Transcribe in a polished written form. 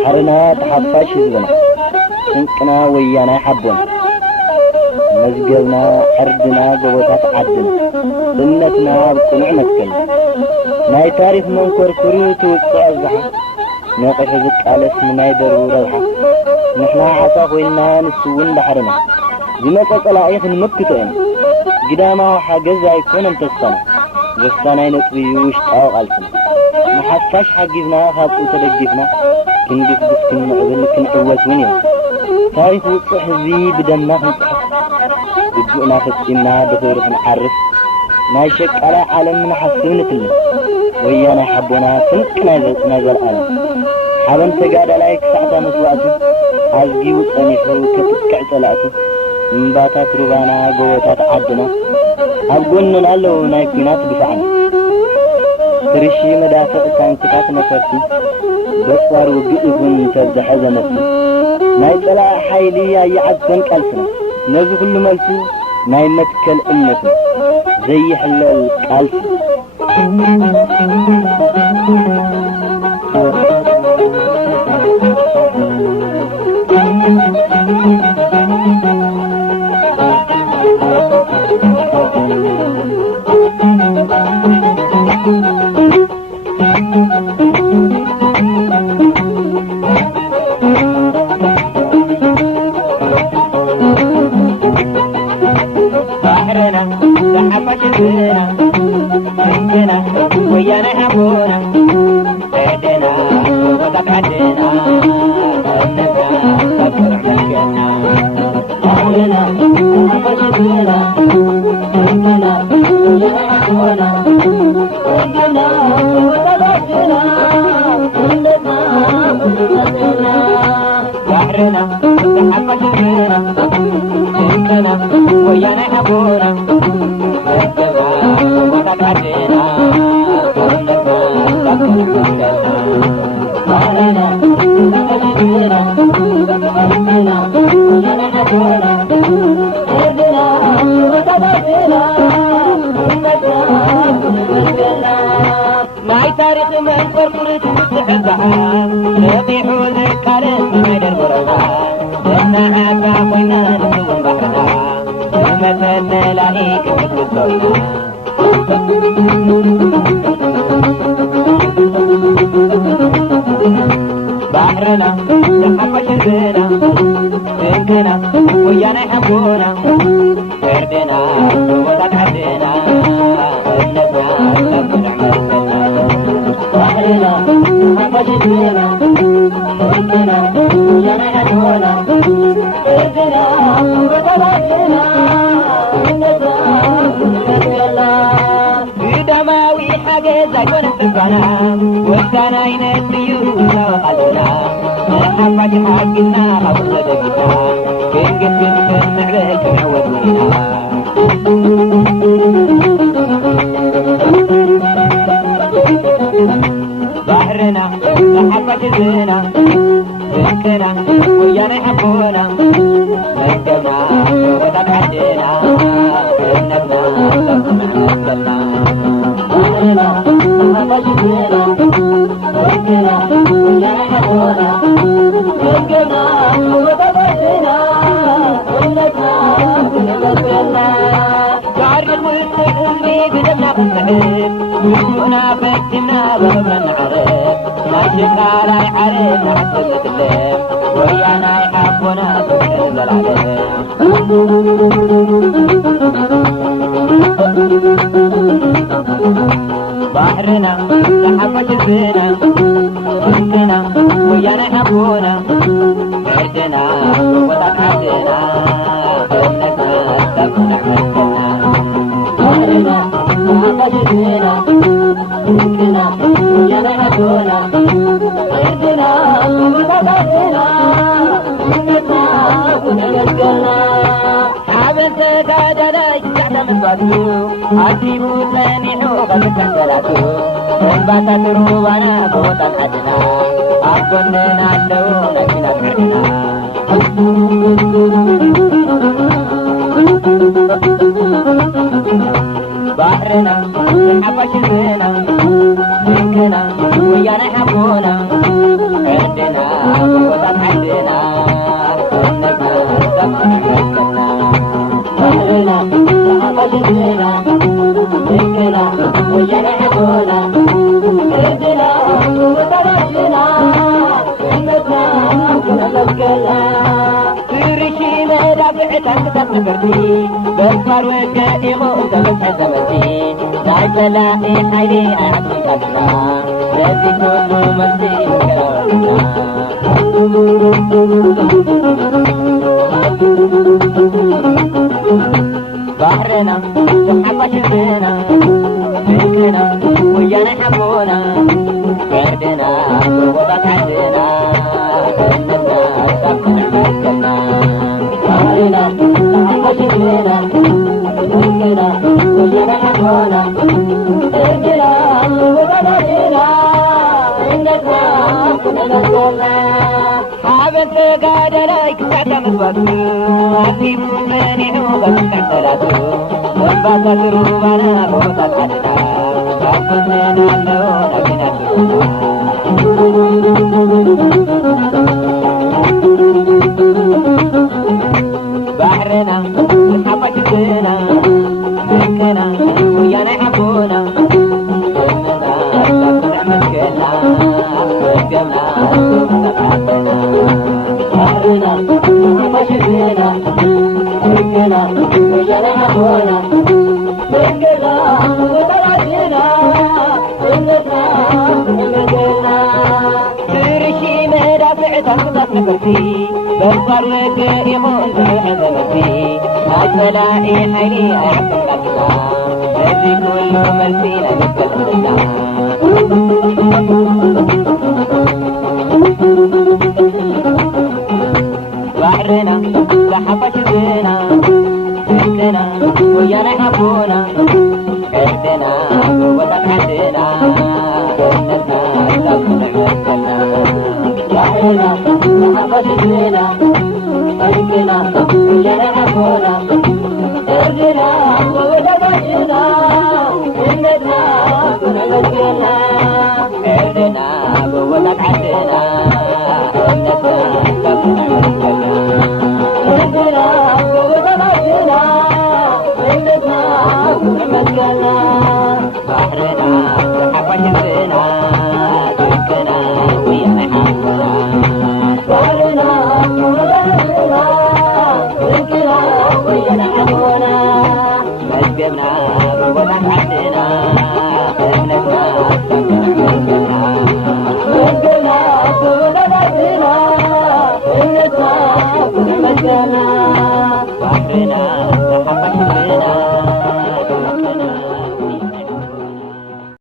بحرنا تحفاش زبنا سنقنا ويانا حبونا مزقلنا حردنا قوتات عدنا سنتنا بقنع مسكنا ناي تاريخ منكر كريوت وقع الزحا ناقش زك على اسم ناي درور الحا نحنا عصا خوينا نسوين بحرنا بمسا صلاحيخ نمكتين قداما وحاقزا يكون انتسقنا جستانا ينطبيوش تاو غالسنا محفاش حقيفنا خاطئو تدقيفنا كندف بسكن معبن كنعوات ونيا تاريخ وصح زي بدنا نصحف بدؤنا فتسينا بثورة نحرف نايشك على عالم نحسن نتلم ويانا حبونا سنك نازل عالم حالم تقاد عليك ساعة مسوأته عزقي وطنيحو كتكع سلاته منباتات ربانا قوتات عدنا أبقلنا لو نايكينات بفعنا ترشي مدافع تانكتات نفرتي بصوار وقئفن تزحز نفسي ناي طلع حيلي يعدفن كالسنا نزو كل ملسو ناي متكل أمتنا زي حلال كالسنا ويانا حبونا عدنا وقت عدنا النبع صبر حكنا أهلنا وحشدنا عدنا ويانا حبونا عدنا وقت عدنا النبع صبرنا بحرنا حبشدنا عدنا ويانا حبونا وقت عدنا معي تاريخ من فرقرة تحبها نطيحوا ذكارت من البرغة لما عاكا خوينا نسوون بحرها ومثلنا لاهيك مثل الزوينة بحرنا لحفش البنا سنكنا ويانا يحبونا فردنا ووضعت عدنا النبع تكون عمرنا بحرنا لحفش البنا سنكنا ويانا يحبونا فردنا ووضعت عدنا النبع تكون عمرنا بدماوي حاجة زيون السفانا وستانا ينسيو وقالونا نحفج حقنا خبص دقنا كن قسم نعبك معودنا بحرنا نحفج الزنا سنكنا ويانا يحبونا مجمع وضع عدنا النبنا تسمع وصلنا بحرنا نحفج الزنا سنكنا ويانا يحبونا مجمع وضع عدنا النبنا وصلنا تعرض مستقومي بدمنا قصحين وجونا فكنا بابنا نعرف ما شفنا لا يعرف نحصل نتلم ويانا يحبونا سبحان العليم بحرنا لحفش البنا سنكنا ويانا يحبونا عردنا ووضع عدنا النبنا تكون عمرنا بحرنا لحفش البنا سنكنا ويانا يحبونا عردنا ووضع عدنا النبنا تكون عمرنا حابت كادلاي تحت مصباتو عجيبو سانيحو غلق الثلاثو انباتت روبانا بوطا حدنا أبقننا اللو نكنا بحدنا بحرنا حبش البنا سنكنا ويانا حبونا عندنا ባህርنا ጎቦታት ዓድና እምነትና ዘፍልሐና ባህርና ተሓፋሽና ደቅና ወያነ ሓቦና እድና ጎቦታትና እምነትና ክነመስገና ትርሺ መዳብዕታት ክተፍርቲ በፋር ወገኢኹ ዘበፅሐ ዘመቲ ናይ በላኢ ሓይሊ ኣይዓፅንካትና ለዚ ኩሉ መልሲ ይከረበልና ባህርና ተሓፋሽ ህዝብና ደቅና ወያነ ሓቦና ዕርድና ጎቦታት ዓድና እምነትና ዘፍልሐና ባህርና ተሓፋሽ ህዝብና ደቅና ወያነ ሓቦና ዕርድና ጎቦታትና እምነትና ክነመስገና ሓበን ተጋደላይ ክሳዕታ ምግባቱ ኣዚሙ መኒሑ በምስካዕ ሰላቱ ወንባታት ሩባና ጎቦታት ዓድና ካብፈነና ኣለዎ ናቢናትና ባህርና ተሓፋሽ ህዝብና ደቅና ወያነ ሓቦና እምነትና ዘፍልሐና መዝገብና ተቃበና ባህርና ተሓፋሽ ህዝብና ደቅና ወያነ ሓቦና መዝገብና ጎቦታትና እምነትና ክነመስገና ትርሺ መዳብዕታት ክተፍርቲ በፋር ወገኢኹ ዘበፅሐ ዘመቲ ናይ በላኢ ሓይሊ ኣይዓፅንካትና ለዚ ኩሉ መልሲ ናይ መስገና ባህርና ተሓፋሽ ህዝብና ደቅና ወያነ ሓቦና ዕርድና ጎቦታት ዓድና እምነትና ዘፍልሐና ባህርና ተሓፋሽ ህዝብና ደቅና ወያነ ሓቦና ዕርድና ጎቦታት ዓድና እምነትና ክነመስገና ዕርድና ጎቦታት ዓድና እምነትና ዘፍልሐና ዕርድና ጎቦታት ዓድና እምነትና ክነመስገና ባህርና ተሓፋሽ ህዝብና ደቅና ወያነ ሓቦና ባህርና ጎቦታትና ደቅና ወያነ ሓቦና መዝገብና ጎቦታት ዓድና እምነትና ዘፍልሐና መዝገብና ጎቦታት ዓድና እምነትና ክነመስገና ባህርና